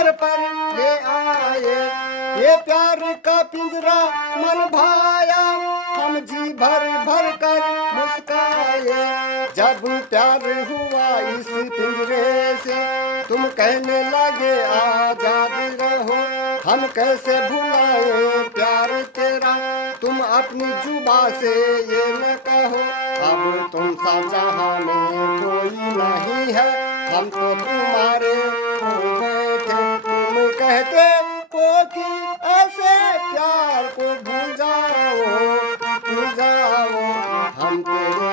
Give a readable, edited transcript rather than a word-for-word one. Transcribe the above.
घर पर ले आए। ये प्यार का पिंजरा मन भाया, हम जी भर भर कर मुस्काए। जब प्यार हुआ इस पिंजरे से, तुम कहने लगे आजाद रहो। हम कैसे भुलाए प्यार तेरा, तुम अपनी जुबा से ये न कहो। अब तुम सा जहां में कोई नहीं है, हम तो तुम्हारे हो गए थे। तुम कहते हो कि ऐसे प्यार को भूल जाओ, हम तेरे